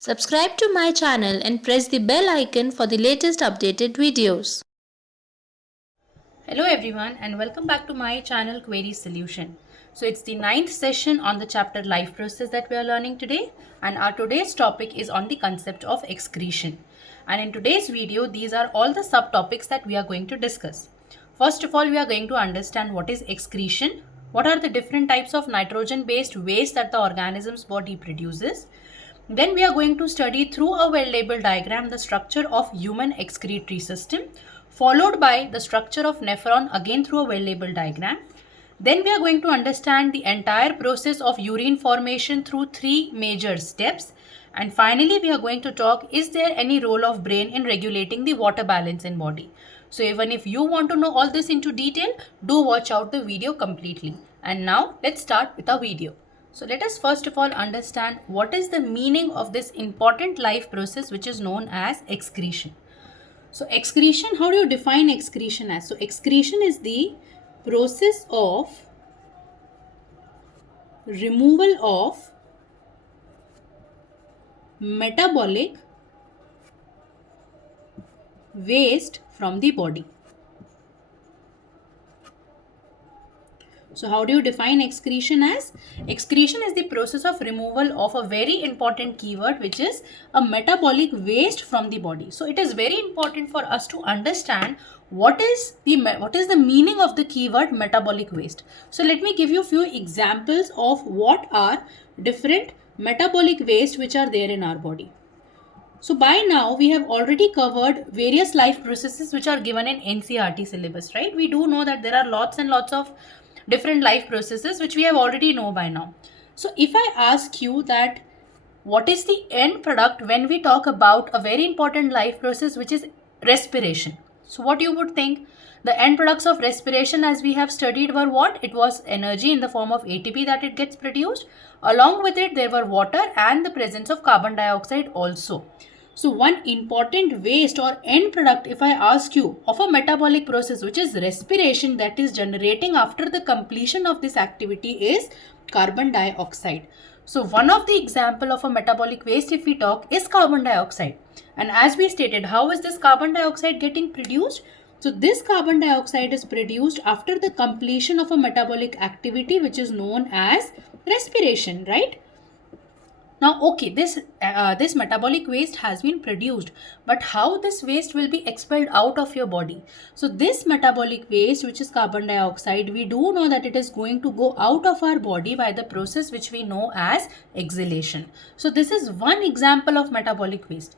Subscribe to my channel and press the bell icon for the latest updated videos. Hello everyone and welcome back to my channel Query Solution. So it's the 9th session on the chapter life process that we are learning today, and our today's topic is on the concept of excretion. And in today's video, these are all the subtopics that we are going to discuss. First of all, we are going to understand what is excretion, what are the different types of nitrogen based waste that the organism's body produces. Then we are going to study through a well-labeled diagram the structure of human excretory system, followed by the structure of nephron again through a well-labeled diagram. Then we are going to understand the entire process of urine formation through three major steps. And finally, we are going to talk, is there any role of brain in regulating the water balance in body? So even if you want to know all this into detail, do watch out the video completely. And now let's start with our video. So let us first of all understand what is the meaning of this important life process which is known as excretion. So excretion, how do you define excretion as? So excretion is the process of removal of metabolic waste from the body. So how do you define excretion as? Excretion is the process of removal of a very important keyword, which is a metabolic waste from the body. So it is very important for us to understand what is the meaning of the keyword metabolic waste. So let me give you a few examples of what are different metabolic waste which are there in our body. So by now we have already covered various life processes which are given in NCERT syllabus, right? We do know that there are lots and lots of different life processes which we have already know by now. So if I ask you that what is the end product when we talk about a very important life process which is respiration, so what you would think? The end products of respiration, as we have studied, were what? It was energy in the form of ATP that it gets produced. Along with it, there were water and the presence of carbon dioxide also. So one important waste or end product, if I ask you, of a metabolic process which is respiration, that is generating after the completion of this activity, is carbon dioxide. So one of the example of a metabolic waste, if we talk, is carbon dioxide. And as we stated, how is this carbon dioxide getting produced? So this carbon dioxide is produced after the completion of a metabolic activity which is known as respiration, right? Now, okay, this metabolic waste has been produced, but how this waste will be expelled out of your body? So this metabolic waste, which is carbon dioxide, we do know that it is going to go out of our body by the process which we know as exhalation. So this is one example of metabolic waste.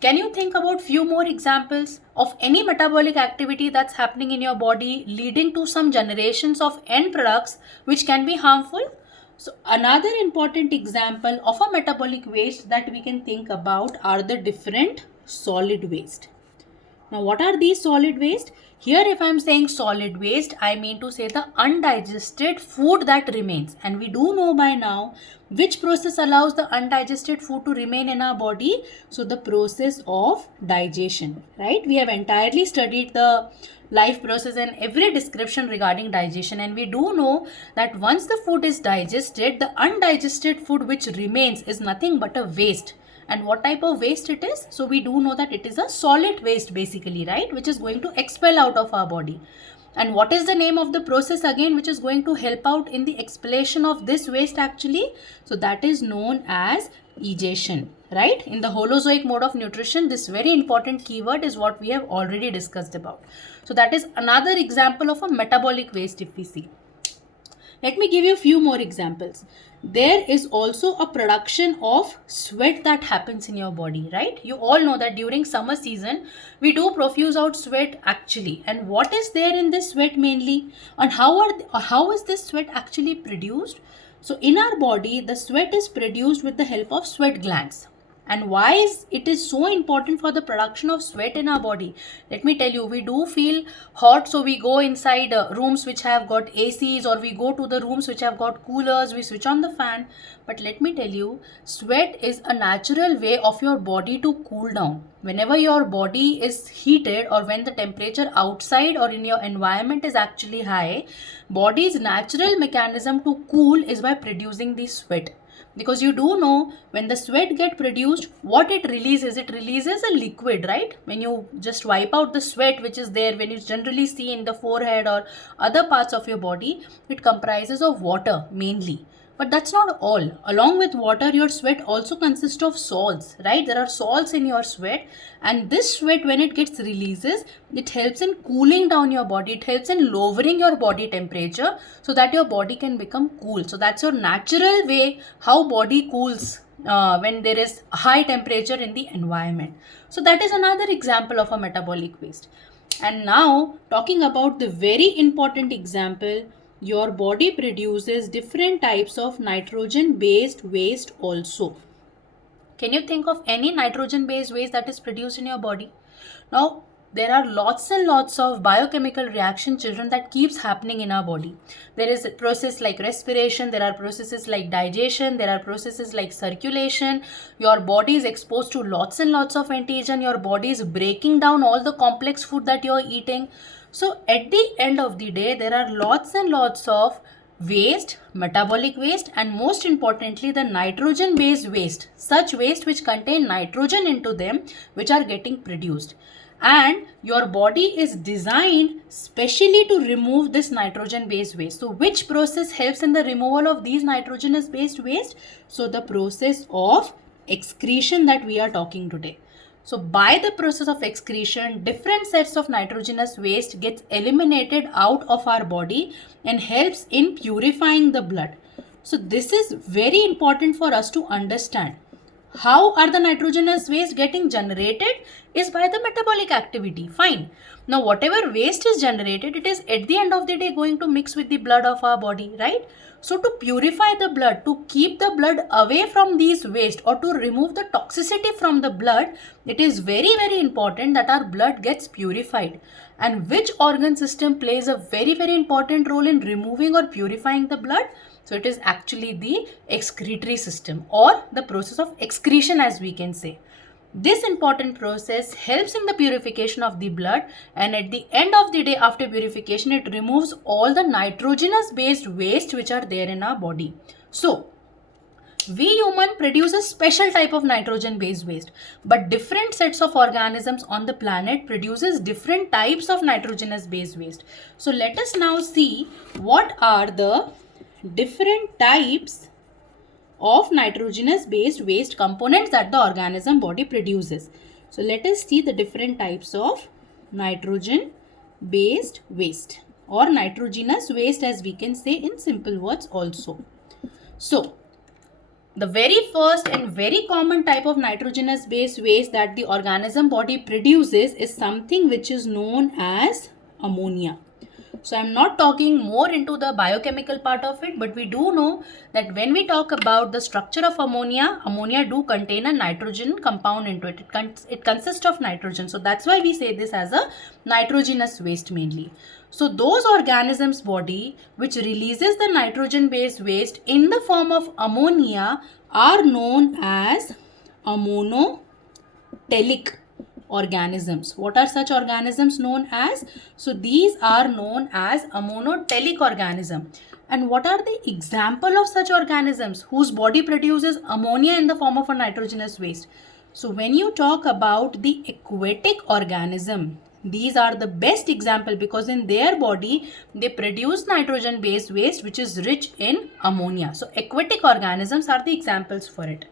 Can you think about few more examples of any metabolic activity that's happening in your body leading to some generations of end products which can be harmful? So another important example of a metabolic waste that we can think about are the different solid waste. Now what are these solid waste? Here if I am saying solid waste, I mean to say the undigested food that remains. And we do know by now which process allows the undigested food to remain in our body. So the process of digestion, right? We have entirely studied the life process and every description regarding digestion, and we do know that once the food is digested, the undigested food which remains is nothing but a waste. And what type of waste it is? So we do know that it is a solid waste basically, right, which is going to expel out of our body. And what is the name of the process again which is going to help out in the expellation of this waste actually? So that is known as egestion, right? In the Holozoic mode of nutrition, this very important keyword is what we have already discussed about. So that is another example of a metabolic waste if we see. Let me give you a few more examples. There is also a production of sweat that happens in your body, right? You all know that during summer season, we do profuse out sweat actually. And what is there in this sweat mainly? And how is this sweat actually produced? So in our body, the sweat is produced with the help of sweat glands. And why is it is so important for the production of sweat in our body? Let me tell you, we do feel hot, so we go inside rooms which have got ACs, or we go to the rooms which have got coolers, we switch on the fan. But let me tell you, sweat is a natural way of your body to cool down. Whenever your body is heated, or when the temperature outside or in your environment is actually high, body's natural mechanism to cool is by producing the sweat. Because you do know when the sweat get produced, what it releases a liquid, right? When you just wipe out the sweat which is there, when you generally see in the forehead or other parts of your body, it comprises of water mainly. But that's not all. Along with water, your sweat also consists of salts, right? There are salts in your sweat, and this sweat, when it gets releases, it helps in cooling down your body. It helps in lowering your body temperature so that your body can become cool. So that's your natural way how body cools when there is high temperature in the environment. So that is another example of a metabolic waste. And now talking about the very important example, your body produces different types of nitrogen based waste also. Can you think of any nitrogen based waste that is produced in your body? Now, there are lots and lots of biochemical reaction, children, that keeps happening in our body. There is a process like respiration, there are processes like digestion, there are processes like circulation. Your body is exposed to lots and lots of antigen. Your body is breaking down all the complex food that you are eating. So at the end of the day, there are lots and lots of waste, metabolic waste, and most importantly the nitrogen based waste, such waste which contain nitrogen into them, which are getting produced. And your body is designed specially to remove this nitrogen based waste. So which process helps in the removal of these nitrogenous based waste? So the process of excretion that we are talking today. So by the process of excretion, different sets of nitrogenous waste gets eliminated out of our body and helps in purifying the blood. So this is very important for us to understand. How are the nitrogenous waste getting generated? Is by the metabolic activity. Fine. Now whatever waste is generated, it is at the end of the day going to mix with the blood of our body, right? So to purify the blood, to keep the blood away from these waste, or to remove the toxicity from the blood, it is very, very important that our blood gets purified. And which organ system plays a very, very important role in removing or purifying the blood? So it is actually the excretory system, or the process of excretion, as we can say. This important process helps in the purification of the blood, and at the end of the day, after purification, it removes all the nitrogenous based waste which are there in our body. So we human produce a special type of nitrogen based waste, but different sets of organisms on the planet produces different types of nitrogenous based waste. So let us now see what are the different types of nitrogenous based waste components that the organism body produces. So let us see the different types of nitrogen based waste, or nitrogenous waste, as we can say in simple words also. So the very first and very common type of nitrogenous based waste that the organism body produces is something which is known as ammonia. So I'm not talking more into the biochemical part of it, but we do know that when we talk about the structure of ammonia, ammonia do contain a nitrogen compound into it. It consists of nitrogen. So that's why we say this as a nitrogenous waste mainly. So those organisms body which releases the nitrogen based waste in the form of ammonia are known as ammonotelic organisms. What are such organisms known as? So these are known as ammonotelic organism. And what are the example of such organisms whose body produces ammonia in the form of a nitrogenous waste? So when you talk about the aquatic organism, these are the best example, because in their body they produce nitrogen based waste which is rich in ammonia. So aquatic organisms are the examples for it.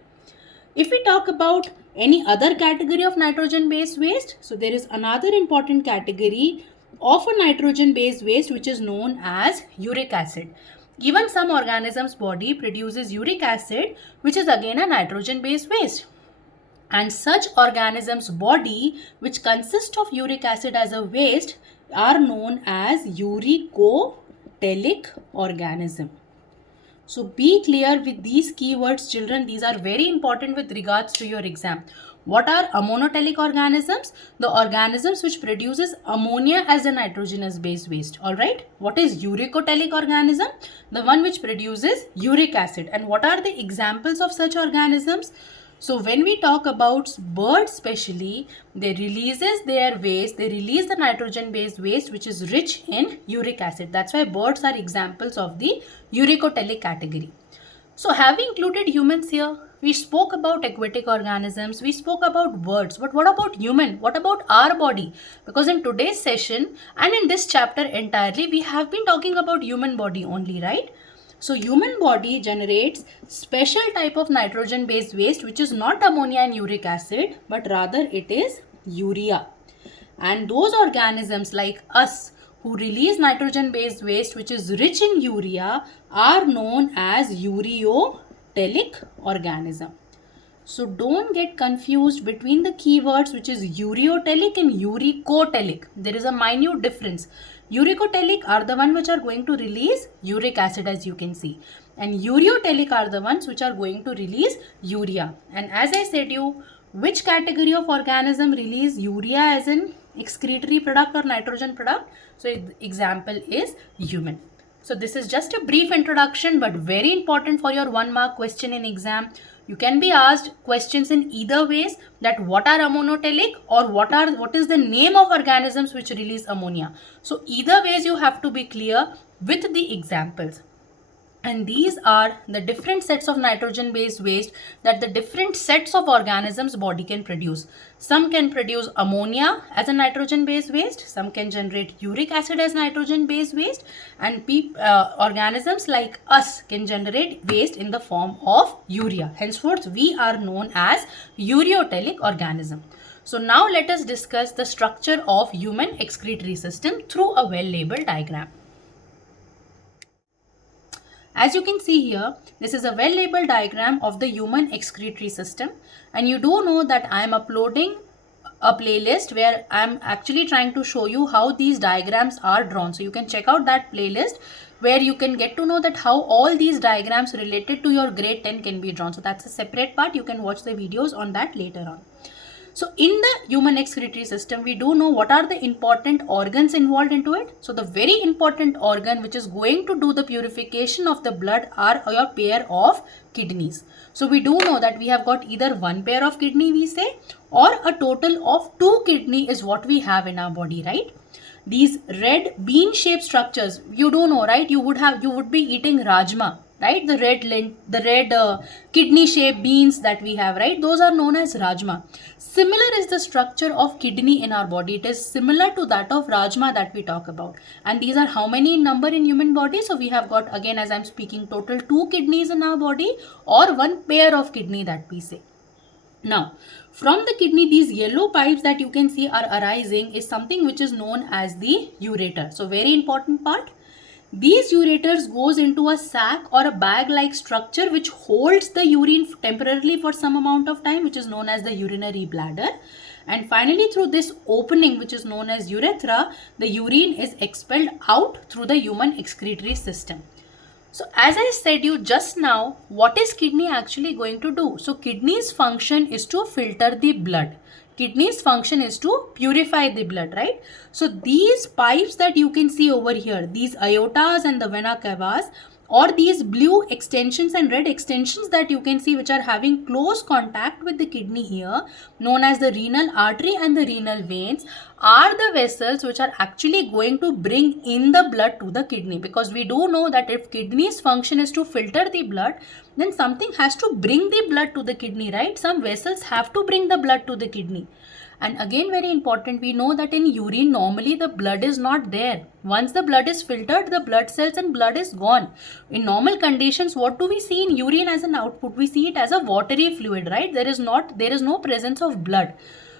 If we talk about any other category of nitrogen based waste, so there is another important category of a nitrogen based waste which is known as uric acid. Even some organisms body produces uric acid, which is again a nitrogen based waste. And such organisms body which consist of uric acid as a waste are known as uricotelic organism. So be clear with these keywords, children. These are very important with regards to your exam. What are ammonotelic organisms? The organisms which produces ammonia as a nitrogenous based waste. Alright. What is uricotelic organism? The one which produces uric acid. And what are the examples of such organisms? So when we talk about birds especially, they releases their waste, they release the nitrogen based waste which is rich in uric acid. That's why birds are examples of the uricotelic category. So have we included humans here? We spoke about aquatic organisms, we spoke about birds, but what about human? What about our body? Because in today's session and in this chapter entirely, we have been talking about human body only, right? So human body generates special type of nitrogen based waste which is not ammonia and uric acid, but rather it is urea. And those organisms like us who release nitrogen based waste which is rich in urea are known as ureotelic organism. So don't get confused between the keywords which is ureotelic and uricotelic. There is a minute difference. Uricotelic are the ones which are going to release uric acid, as you can see, and ureotelic are the ones which are going to release urea. And as I said you, which category of organism release urea as an excretory product or nitrogen product? So example is human. So this is just a brief introduction, but very important for your 1 mark question in exam. You can be asked questions in either ways, that what are ammonotelic or what is the name of organisms which release ammonia. So either ways you have to be clear with the examples. And these are the different sets of nitrogen based waste that the different sets of organisms body can produce. Some can produce ammonia as a nitrogen based waste, some can generate uric acid as nitrogen based waste, and organisms like us can generate waste in the form of urea. Henceforth we are known as ureotelic organism. So now let us discuss the structure of human excretory system through a well labeled diagram. As you can see here, this is a well-labeled diagram of the human excretory system, and you do know that I am uploading a playlist where I am actually trying to show you how these diagrams are drawn. So you can check out that playlist where you can get to know that how all these diagrams related to your grade 10 can be drawn. So that's a separate part. You can watch the videos on that later on. So in the human excretory system, we do know what are the important organs involved into it. So the very important organ which is going to do the purification of the blood are your pair of kidneys. So we do know that we have got either one pair of kidney, we say, or a total of 2 kidney is what we have in our body, right? These red bean shaped structures, you do know, right? You would be eating rajma, right? The red kidney shaped beans that we have, right? Those are known as rajma. Similar is the structure of kidney in our body. It is similar to that of rajma that we talk about. And these are how many in number in human body? So we have got, again, as I'm speaking, total 2 kidneys in our body, or one pair of kidney that we say. Now, from the kidney, these yellow pipes that you can see are arising is something which is known as the ureter. So very important part. These ureters goes into a sac or a bag-like structure which holds the urine temporarily for some amount of time, which is known as the urinary bladder. And finally, through this opening, which is known as urethra, the urine is expelled out through the human excretory system. So as I said you just now, what is kidney actually going to do? So kidney's function is to filter the blood. Kidney's function is to purify the blood, right? So these pipes that you can see over here, these aortas and the vena cavas, or these blue extensions and red extensions that you can see which are having close contact with the kidney here, known as the renal artery and the renal veins, are the vessels which are actually going to bring in the blood to the kidney. Because we do know that if kidney's function is to filter the blood, then something has to bring the blood to the kidney, right? Some vessels have to bring the blood to the kidney. And again, very important, we know that in urine normally the blood is not there. Once the blood is filtered, the blood cells and blood is gone. In normal conditions, what do we see in urine as an output? We see it as a watery fluid, right? There is no presence of blood.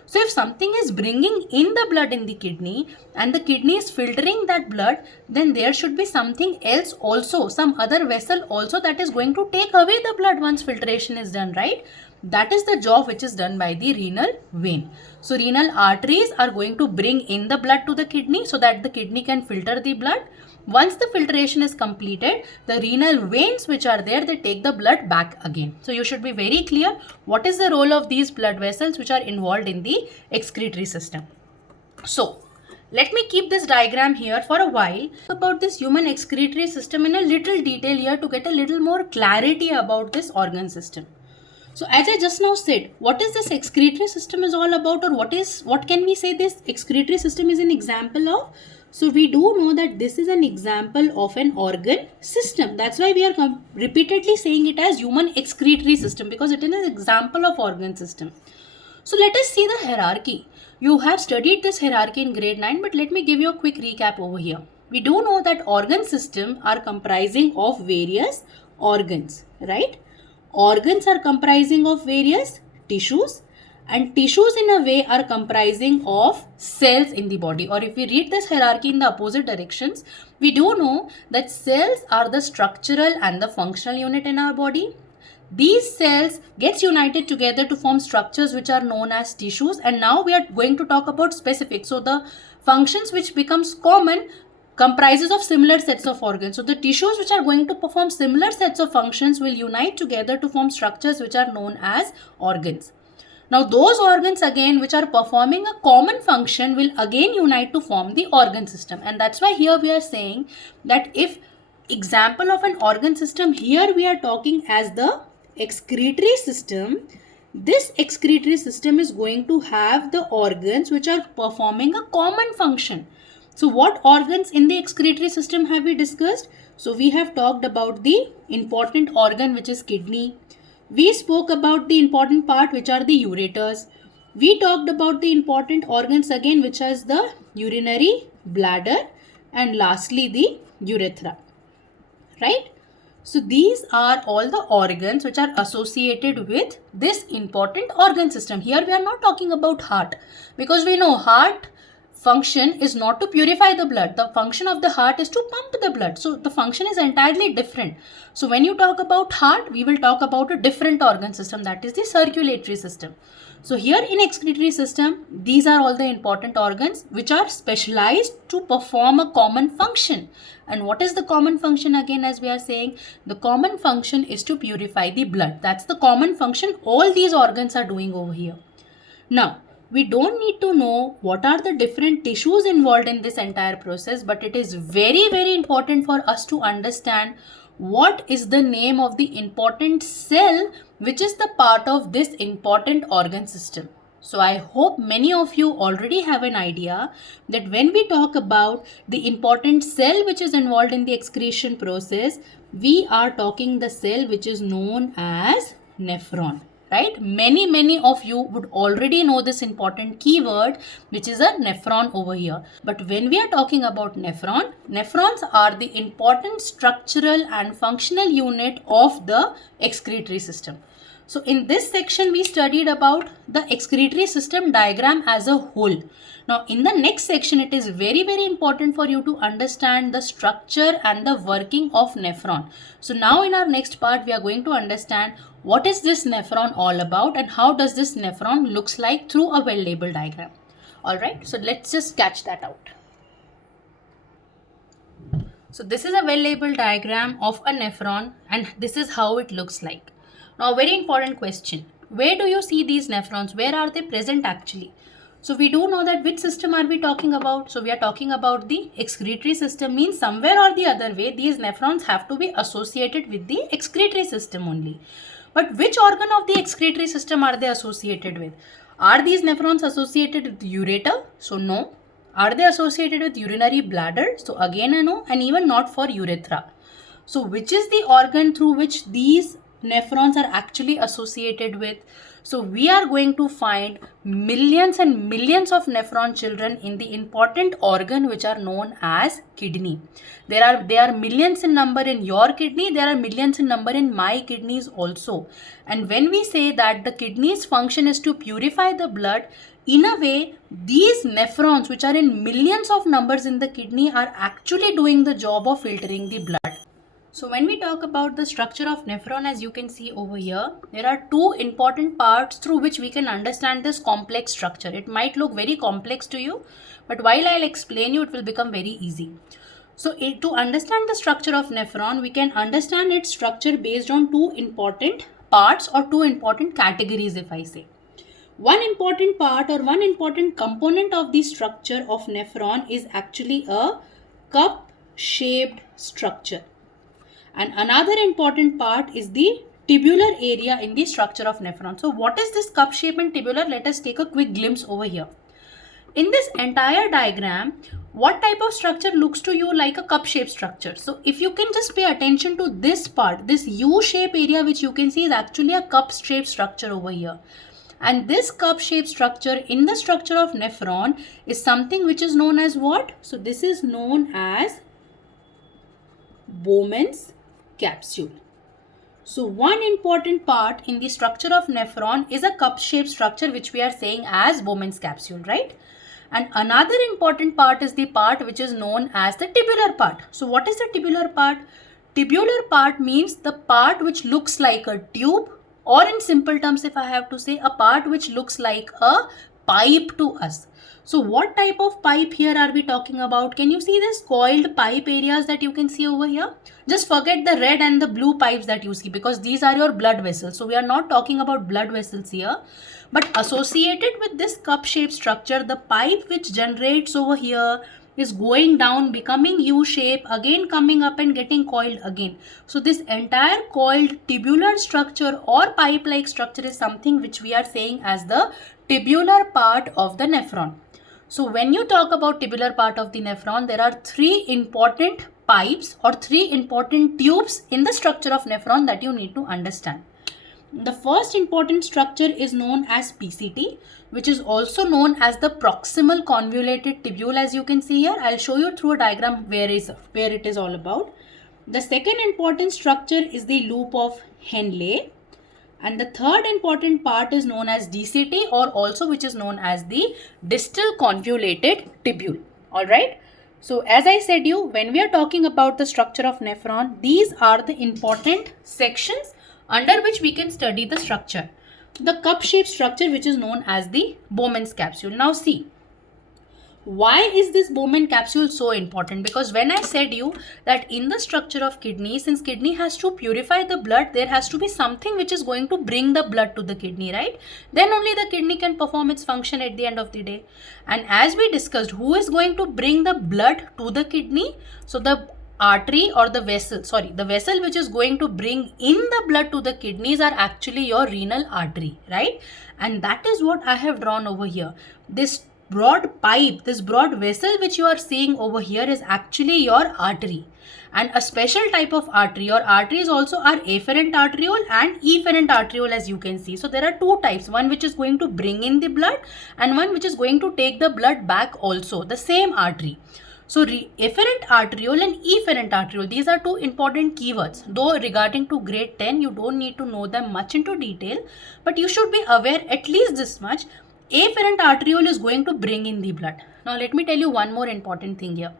So if something is bringing in the blood in the kidney and the kidney is filtering that blood, then there should be something else also, some other vessel also that is going to take away the blood once filtration is done, right? That is the job which is done by the renal vein. So renal arteries are going to bring in the blood to the kidney so that the kidney can filter the blood. Once the filtration is completed, the renal veins which are there, they take the blood back again. So you should be very clear what is the role of these blood vessels which are involved in the excretory system. So let me keep this diagram here for a while about this human excretory system in a little detail here to get a little more clarity about this organ system. So as I just now said, what is this excretory system is all about, or what can we say this excretory system is an example of? So we do know that this is an example of an organ system. That's why we are repeatedly saying it as human excretory system, because it is an example of organ system. So let us see the hierarchy. You have studied this hierarchy in grade 9, but let me give you a quick recap over here. We do know that organ system are comprising of various organs, right? Organs are comprising of various tissues, and tissues in a way are comprising of cells in the body. Or if we read this hierarchy in the opposite directions, we do know that cells are the structural and the functional unit in our body. These cells gets united together to form structures which are known as tissues, and now we are going to talk about specific. So the functions which becomes common comprises of similar sets of organs. So the tissues which are going to perform similar sets of functions will unite together to form structures which are known as organs. Now those organs again which are performing a common function will again unite to form the organ system, and that's why here we are saying that if example of an organ system, here we are talking as the excretory system. This excretory system is going to have the organs which are performing a common function. So what organs in the excretory system have we discussed? So we have talked about the important organ which is kidney. We spoke about the important part which are the ureters. We talked about the important organs again which is the urinary bladder, and lastly the urethra, right? So these are all the organs which are associated with this important organ system. Here we are not talking about heart, because we know heart function is not to purify the blood. The function of the heart is to pump the blood. So the function is entirely different. So when you talk about heart, we will talk about a different organ system, that is the circulatory system. So here in excretory system, these are all the important organs which are specialized to perform a common function. And what is the common function again, as we are saying? The common function is to purify the blood. That's the common function all these organs are doing over here. Now, we don't need to know what are the different tissues involved in this entire process, but it is very, very important for us to understand what is the name of the important cell which is the part of this important organ system. So I hope many of you already have an idea that when we talk about the important cell which is involved in the excretion process, we are talking the cell which is known as nephron. Right? Many of you would already know this important keyword, which is a nephron over here. But when we are talking about nephron, nephrons are the important structural and functional unit of the excretory system. So in this section, we studied about the excretory system diagram as a whole. Now in the next section, it is very, very important for you to understand the structure and the working of nephron. So now in our next part, we are going to understand what is this nephron all about and how does this nephron looks like through a well-labeled diagram. Alright, so let's just sketch that out. So this is a well-labeled diagram of a nephron and this is how it looks like. Now, a very important question. Where do you see these nephrons? Where are they present actually? So we do know that which system are we talking about? So we are talking about the excretory system, means somewhere or the other way these nephrons have to be associated with the excretory system only. But which organ of the excretory system are they associated with? Are these nephrons associated with the ureter? So no. Are they associated with urinary bladder? So again a no, and even not for urethra. So which is the organ through which these nephrons are actually associated with? So we are going to find millions and millions of nephron children in the important organ which are known as kidney. There are millions in number in your kidney. There are millions in number in my kidneys also. And when we say that the kidney's function is to purify the blood, in a way, these nephrons which are in millions of numbers in the kidney are actually doing the job of filtering the blood. So when we talk about the structure of nephron, as you can see over here, there are two important parts through which we can understand this complex structure. It might look very complex to you, but while I'll explain you, it will become very easy. So to understand the structure of nephron, we can understand its structure based on two important parts or two important categories, if I say. One important part or one important component of the structure of nephron is actually a cup-shaped structure. And another important part is the tubular area in the structure of nephron. So what is this cup shape and tubular? Let us take a quick glimpse over here. In this entire diagram, What type of structure looks to you like a cup-shaped structure? So if you can just pay attention to this part, this U-shape area which you can see is actually a cup-shaped structure over here. And this cup-shaped structure in the structure of nephron is something which is known as what? So this is known as Bowman's capsule. So one important part in the structure of nephron is a cup-shaped structure which we are saying as Bowman's capsule, right? And another important part is the part which is known as the tubular part. So what is the tubular part? Tubular part means the part which looks like a tube, or in simple terms if I have to say, a part which looks like a pipe to us. So what type of pipe here are we talking about? Can you see this coiled pipe areas that you can see over here? Just forget the red and the blue pipes that you see, because these are your blood vessels. So we are not talking about blood vessels here. But associated with this cup-shaped structure, the pipe which generates over here is going down, becoming U-shape, again coming up and getting coiled again. So this entire coiled tubular structure or pipe-like structure is something which we are saying as the tubular part of the nephron. So when you talk about tubular part of the nephron, there are three important pipes or three important tubes in the structure of nephron that you need to understand. The first important structure is known as PCT, which is also known as the proximal convoluted tubule, as you can see here. I'll show you through a diagram where it is all about. The second important structure is the loop of Henle. And the third important part is known as DCT, or also which is known as the distal convoluted tubule. Alright. So as I said you, when we are talking about the structure of nephron, these are the important sections under which we can study the structure. The cup-shaped structure which is known as the Bowman's capsule. Now see, why is this Bowman capsule so important? Because when I said you that in the structure of kidney, since kidney has to purify the blood, there has to be something which is going to bring the blood to the kidney, right? Then only the kidney can perform its function at the end of the day. And as we discussed, who is going to bring the blood to the kidney? So the artery or the vessel which is going to bring in the blood to the kidneys are actually your renal artery, right? And that is what I have drawn over here. This broad pipe, this broad vessel which you are seeing over here is actually your artery, and a special type of artery. Your arteries also are afferent arteriole and efferent arteriole, as you can see. So there are two types, one which is going to bring in the blood and one which is going to take the blood back also, the same artery. So afferent arteriole and efferent arteriole, these are two important keywords. Though regarding to grade 10, you don't need to know them much into detail, but you should be aware at least this much. Afferent arteriole is going to bring in the blood. Now let me tell you one more important thing here.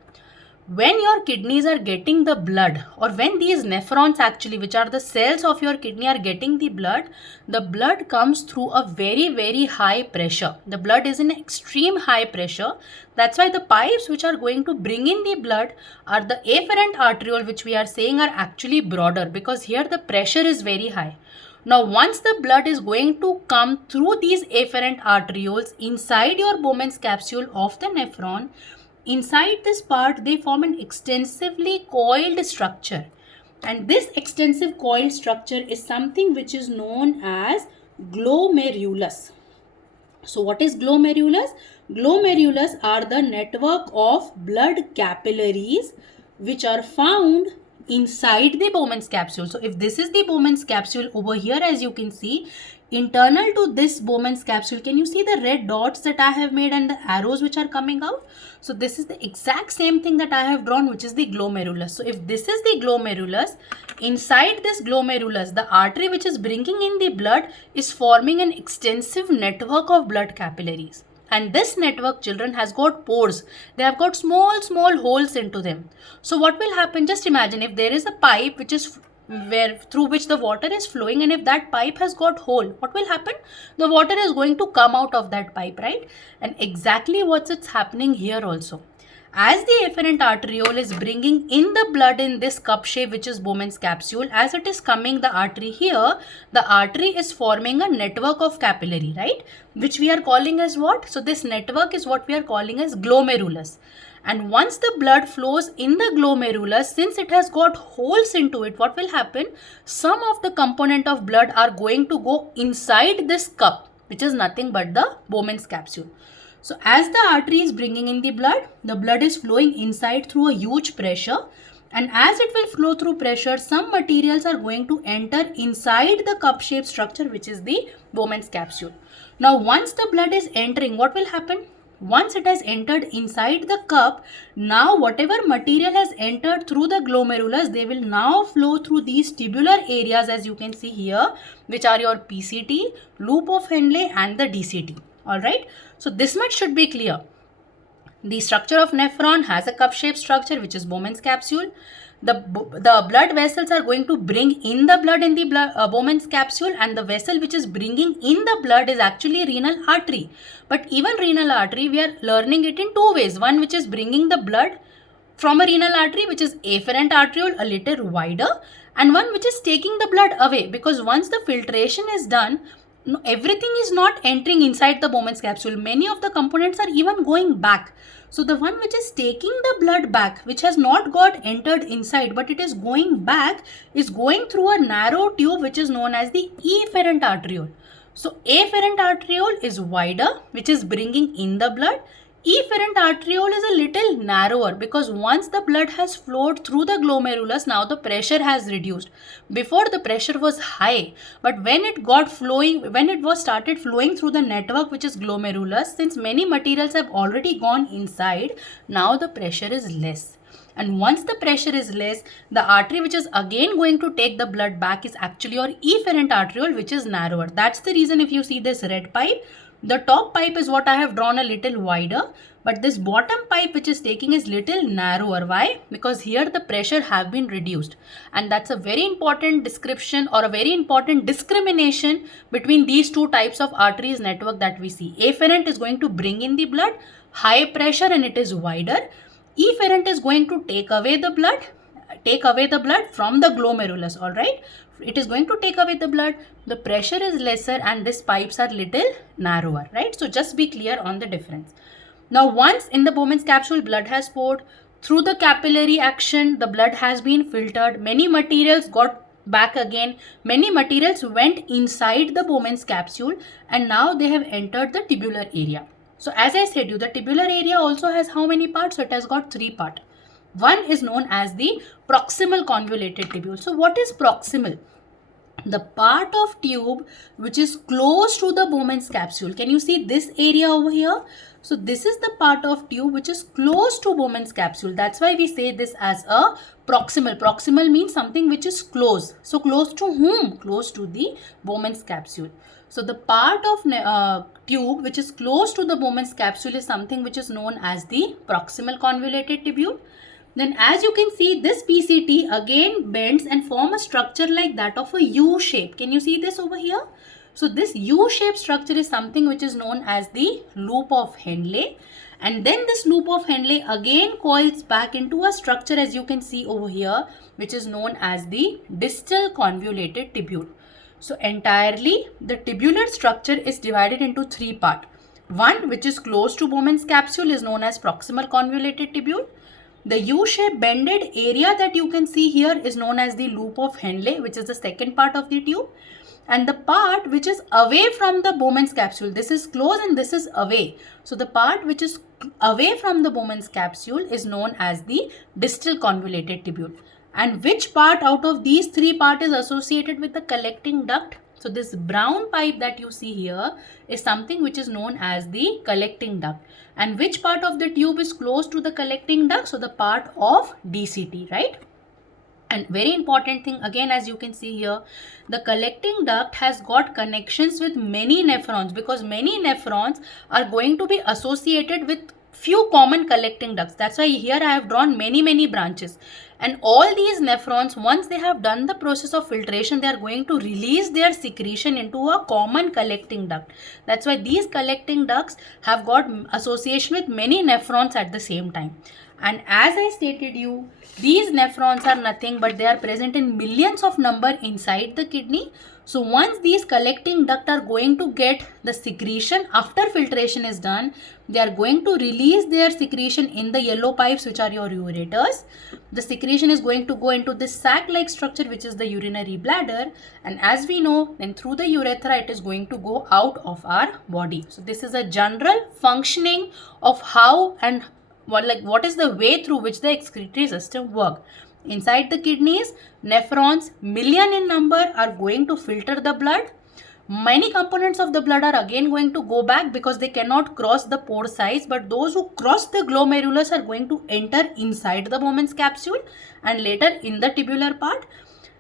When your kidneys are getting the blood, or when these nephrons actually, which are the cells of your kidney, are getting the blood comes through a very high pressure. The blood is in extreme high pressure. That's why the pipes which are going to bring in the blood are the afferent arteriole, which we are saying are actually broader, because here the pressure is very high. Now once the blood is going to come through these afferent arterioles inside your Bowman's capsule of the nephron, inside this part they form an extensively coiled structure, and this extensive coiled structure is something which is known as glomerulus. So what is glomerulus? Glomerulus are the network of blood capillaries which are found inside the Bowman's capsule. So if this is the Bowman's capsule over here, as you can see, internal to this Bowman's capsule, can you see the red dots that I have made and the arrows which are coming out? So this is the exact same thing that I have drawn, which is the glomerulus. So if this is the glomerulus, inside this glomerulus, the artery which is bringing in the blood is forming an extensive network of blood capillaries. And this network, children, has got pores. They have got small holes into them. So what will happen? Just imagine if there is a pipe which is through which the water is flowing, and if that pipe has got hole, what will happen? The water is going to come out of that pipe, right? And exactly what's happening here also. As the afferent arteriole is bringing in the blood in this cup shape, which is Bowman's capsule, as it is coming the artery here, the artery is forming a network of capillary, right? Which we are calling as what? So this network is what we are calling as glomerulus. And once the blood flows in the glomerulus, since it has got holes into it, what will happen? Some of the component of blood are going to go inside this cup, which is nothing but the Bowman's capsule. So as the artery is bringing in the blood is flowing inside through a huge pressure, and as it will flow through pressure, some materials are going to enter inside the cup-shaped structure, which is the Bowman's capsule. Now once the blood is entering, what will happen? Once it has entered inside the cup, now whatever material has entered through the glomerulus, they will now flow through these tubular areas, as you can see here, which are your PCT, loop of Henle and the DCT. Alright, so this much should be clear. The structure of nephron has a cup-shaped structure, which is Bowman's capsule. The blood vessels are going to bring in the blood in the Bowman's capsule, and the vessel which is bringing in the blood is actually renal artery. But even renal artery, we are learning it in two ways. One which is bringing the blood from a renal artery, which is afferent arteriole, a little wider, and one which is taking the blood away, because once the filtration is done, everything is not entering inside the Bowman's capsule. Many of the components are even going back. So the one which is taking the blood back, which has not got entered inside, but it is going back, is going through a narrow tube which is known as the efferent arteriole. So afferent arteriole is wider, which is bringing in the blood. Efferent arteriole is a little narrower, because once the blood has flowed through the glomerulus, now the pressure has reduced. Before, the pressure was high, but when it started flowing through the network, which is glomerulus, since many materials have already gone inside, now the pressure is less. And once the pressure is less, the artery which is again going to take the blood back is actually your efferent arteriole, which is narrower. That's the reason if you see this red pipe, the top pipe is what I have drawn a little wider, but this bottom pipe which is taking is little narrower. Why? Because here the pressure have been reduced, and that's a very important description or a very important discrimination between these two types of arteries network that we see. Afferent is going to bring in the blood, high pressure, and it is wider. Efferent is going to take away the blood from the glomerulus. All right, it is going to take away the blood, the pressure is lesser, and these pipes are little narrower, right? So just be clear on the difference. Now once in the Bowman's capsule, blood has poured through the capillary action, the blood has been filtered, many materials got back again, many materials went inside the Bowman's capsule, and now they have entered the tubular area. So as I said you, the tubular area also has how many parts? So it has got 3 parts. One is known as the proximal convoluted tubule. So what is proximal? The part of tube which is close to the Bowman's capsule. Can you see this area over here? So this is the part of tube which is close to Bowman's capsule. That's why we say this as a proximal. Proximal means something which is close. So close to whom? Close to the Bowman's capsule. So the part of tube which is close to the Bowman's capsule is something which is known as the proximal convoluted tubule. Then as you can see, this PCT again bends and form a structure like that of a U shape. Can you see this over here? So this U-shaped structure is something which is known as the loop of Henle. And then this loop of Henle again coils back into a structure, as you can see over here, which is known as the distal convoluted tubule. So entirely the tubular structure is divided into 3 parts. One which is close to Bowman's capsule is known as proximal convoluted tubule. The U-shaped bended area that you can see here is known as the loop of Henle, which is the second part of the tube. And the part which is away from the Bowman's capsule, this is close and this is away. So the part which is away from the Bowman's capsule is known as the distal convoluted tubule. And which part out of these 3 parts is associated with the collecting duct? So this brown pipe that you see here is something which is known as the collecting duct. And which part of the tube is close to the collecting duct? So the part of DCT, right? And very important thing again, as you can see here, the collecting duct has got connections with many nephrons, because many nephrons are going to be associated with few common collecting ducts. That's why here I have drawn many branches. And all these nephrons, once they have done the process of filtration, they are going to release their secretion into a common collecting duct. That's why these collecting ducts have got association with many nephrons at the same time. And as I stated you, these nephrons are nothing but they are present in millions of number inside the kidney. So once these collecting ducts are going to get the secretion after filtration is done, they are going to release their secretion in the yellow pipes, which are your ureters. The secretion is going to go into this sac-like structure, which is the urinary bladder, and as we know, then through the urethra it is going to go out of our body. So this is a general functioning of how and what is the way through which the excretory system work. Inside the kidneys, nephrons, million in number, are going to filter the blood. Many components of the blood are again going to go back because they cannot cross the pore size, but those who cross the glomerulus are going to enter inside the Bowman's capsule and later in the tubular part.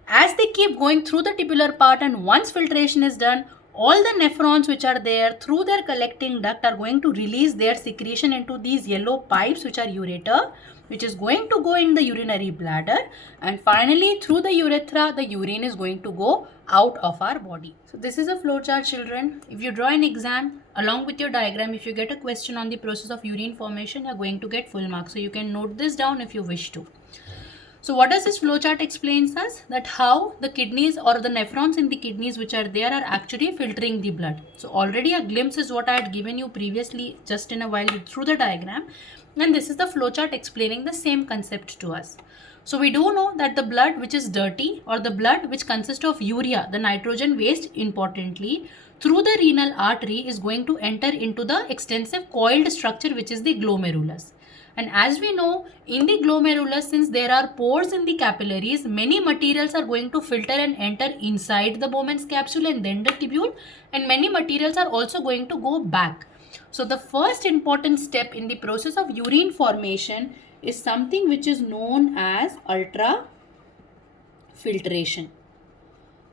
As they keep going through the tubular part, and once filtration is done, all the nephrons which are there through their collecting duct are going to release their secretion into these yellow pipes, which are ureter, which is going to go in the urinary bladder, and finally through the urethra the urine is going to go out of our body. So this is a flowchart, children. If you draw an exam along with your diagram, if you get a question on the process of urine formation, you are going to get full marks. So you can note this down if you wish to. So what does this flowchart explains us? That how the kidneys or the nephrons in the kidneys which are there are actually filtering the blood. So already a glimpse is what I had given you previously just in a while through the diagram, and this is the flowchart explaining the same concept to us. So we do know that the blood which is dirty, or the blood which consists of urea, the nitrogen waste importantly, through the renal artery is going to enter into the extensive coiled structure which is the glomerulus. And as we know, in the glomerulus, since there are pores in the capillaries, many materials are going to filter and enter inside the Bowman's capsule and then the tubule, and many materials are also going to go back. So the first important step in the process of urine formation is something which is known as ultrafiltration.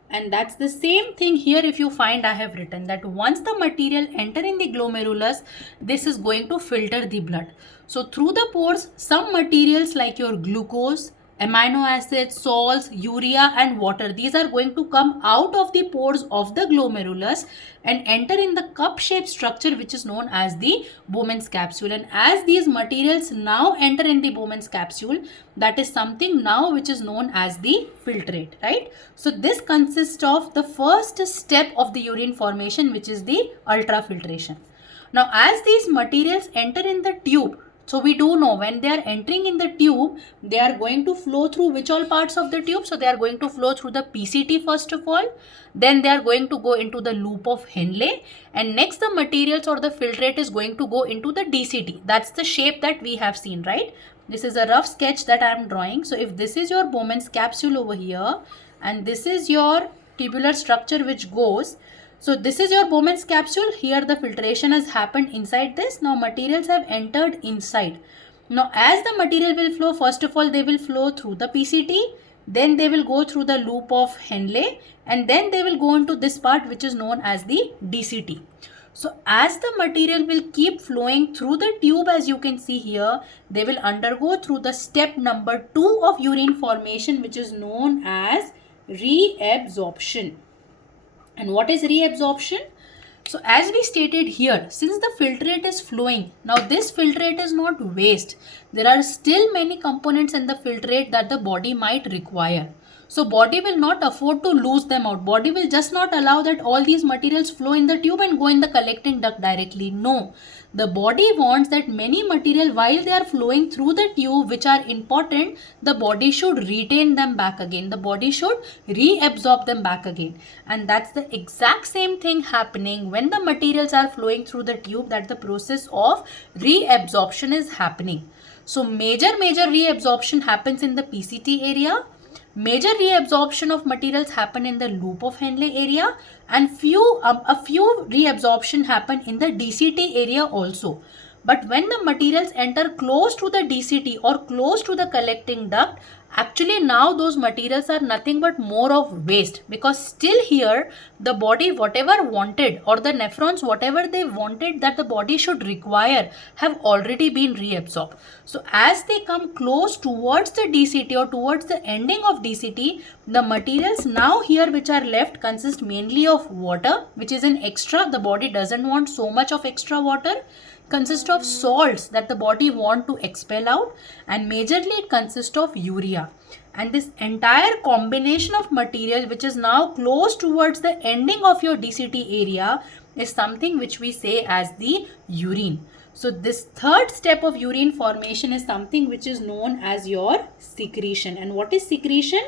And that's the same thing here. If you find, I have written that once the material enter in the glomerulus, this is going to filter the blood. So through the pores, some materials like your glucose, amino acids, salts, urea and water, these are going to come out of the pores of the glomerulus and enter in the cup-shaped structure which is known as the Bowman's capsule. And as these materials now enter in the Bowman's capsule, that is something now which is known as the filtrate, right? So this consists of the first step of the urine formation, which is the ultrafiltration. Now as these materials enter in the tube, so we do know when they are entering in the tube, they are going to flow through which all parts of the tube? So they are going to flow through the PCT first of all, then they are going to go into the loop of Henle, and next the materials or the filtrate is going to go into the DCT. That's the shape that we have seen, right? This is a rough sketch that I am drawing. So if this is your Bowman's capsule over here, and this is your tubular structure which goes, so this is your Bowman's capsule. Here the filtration has happened inside this. Now materials have entered inside. Now as the material will flow, first of all they will flow through the PCT, then they will go through the loop of Henle, and then they will go into this part which is known as the DCT. So as the material will keep flowing through the tube, as you can see here, they will undergo through the step number 2 of urine formation, which is known as reabsorption. And what is reabsorption? So as we stated here, since the filtrate is flowing, now this filtrate is not waste. There are still many components in the filtrate that the body might require. So body will not afford to lose them out. Body will just not allow that all these materials flow in the tube and go in the collecting duct directly. No. The body wants that many material, while they are flowing through the tube which are important, the body should retain them back again. The body should reabsorb them back again. And that's the exact same thing happening when the materials are flowing through the tube, that the process of reabsorption is happening. So major reabsorption happens in the PCT area. Major reabsorption of materials happen in the loop of Henle area, and a few reabsorption happen in the DCT area also. But when the materials enter close to the DCT or close to the collecting duct, actually now those materials are nothing but more of waste, because still here the body whatever wanted, or the nephrons whatever they wanted that the body should require, have already been reabsorbed. So as they come close towards the DCT or towards the ending of DCT, the materials now here which are left consist mainly of water, which is an extra. The body doesn't want so much of extra water. Consist of salts that the body want to expel out, and majorly it consists of urea. And this entire combination of material which is now close towards the ending of your DCT area is something which we say as the urine. So this third step of urine formation is something which is known as your secretion. And what is secretion?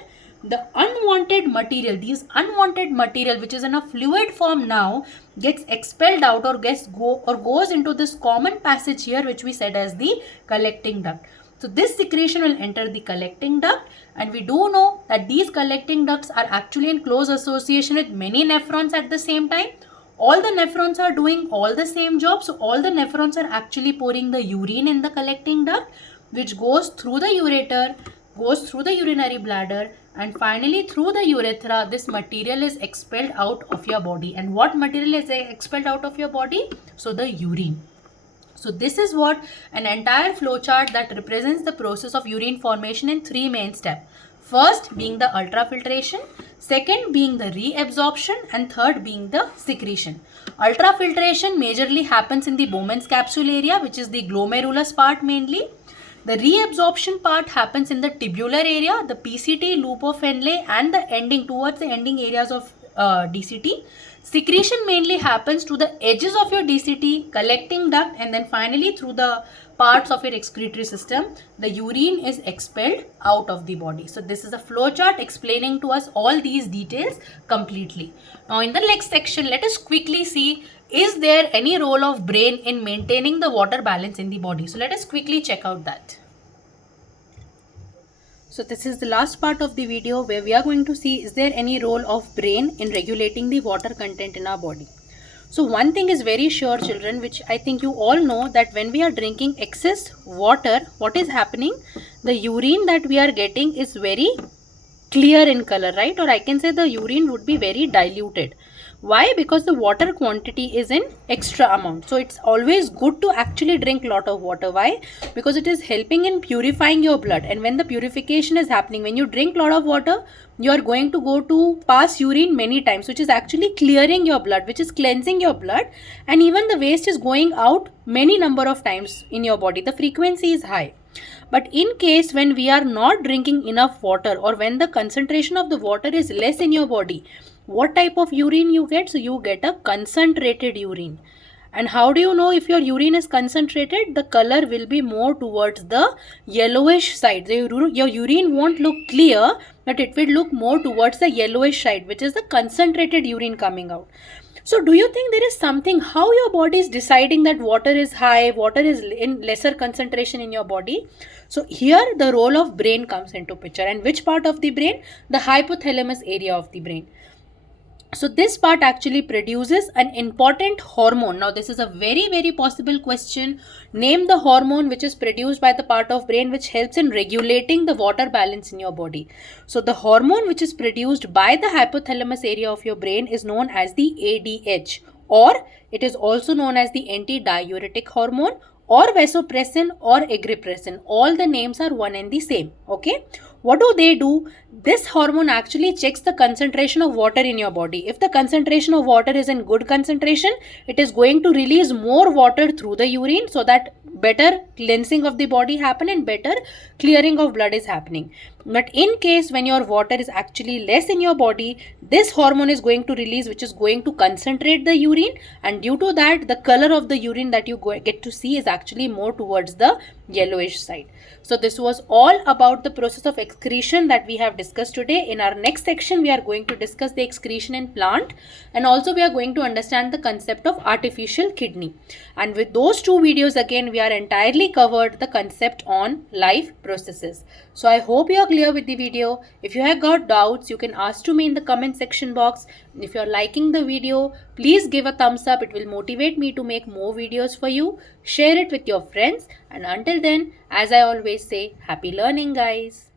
The unwanted material, these unwanted material which is in a fluid form now, gets expelled out or goes into this common passage here, which we said as the collecting duct. So this secretion will enter the collecting duct, and we do know that these collecting ducts are actually in close association with many nephrons at the same time. All the nephrons are doing all the same job. So all the nephrons are actually pouring the urine in the collecting duct, which goes through the ureter, goes through the urinary bladder, and finally through the urethra. This material is expelled out of your body. And what material is expelled out of your body? So the urine. So this is what an entire flowchart that represents the process of urine formation in three main steps. First being the ultrafiltration, second being the reabsorption, and third being the secretion. Ultrafiltration majorly happens in the Bowman's capsule area, which is the glomerulus part mainly. The reabsorption part happens in the tubular area, the PCT, loop of Henle, and the ending towards the ending areas of DCT. Secretion mainly happens to the edges of your DCT, collecting duct, and then finally through the parts of your excretory system, the urine is expelled out of the body. So this is a flowchart explaining to us all these details completely. Now in the next section, let us quickly see, is there any role of brain in maintaining the water balance in the body? So let us quickly check out that. So this is the last part of the video where we are going to see, is there any role of brain in regulating the water content in our body? So one thing is very sure, children, which I think you all know, that when we are drinking excess water, what is happening? The urine that we are getting is very clear in color, right? Or I can say the urine would be very diluted. Why? Because the water quantity is in extra amount. So it's always good to actually drink lot of water. Why? Because it is helping in purifying your blood. And when the purification is happening, when you drink lot of water, you are going to go to pass urine many times, which is actually clearing your blood, which is cleansing your blood. And even the waste is going out many number of times in your body. The frequency is high. But in case when we are not drinking enough water, or when the concentration of the water is less in your body, what type of urine you get? So you get a concentrated urine. And how do you know if your urine is concentrated? The color will be more towards the yellowish side. Your urine won't look clear, but it will look more towards the yellowish side, which is the concentrated urine coming out. So do you think there is something, how your body is deciding that water is high, water is in lesser concentration in your body? So here the role of brain comes into picture. And which part of the brain? The hypothalamus area of the brain. So this part actually produces an important hormone. Now this is a very possible question. Name the hormone which is produced by the part of brain which helps in regulating the water balance in your body. So the hormone which is produced by the hypothalamus area of your brain is known as the ADH, or it is also known as the antidiuretic hormone, or vasopressin, or agripressin. All the names are one and the same. Okay. What do? This hormone actually checks the concentration of water in your body. If the concentration of water is in good concentration, it is going to release more water through the urine, so that better cleansing of the body happen and better clearing of blood is happening. But in case when your water is actually less in your body, this hormone is going to release, which is going to concentrate the urine, and due to that the color of the urine that you get to see is actually more towards the yellowish side. So this was all about the process of excretion that we have discussed today. In our next section, we are going to discuss the excretion in plant, and also we are going to understand the concept of artificial kidney. And with those two videos, again, we are entirely covered the concept on life processes. So I hope you are clear with the video. If you have got doubts, you can ask to me in the comment section box. If you are liking the video, please give a thumbs up. It will motivate me to make more videos for you. Share it with your friends. And until then, as I always say, happy learning, guys.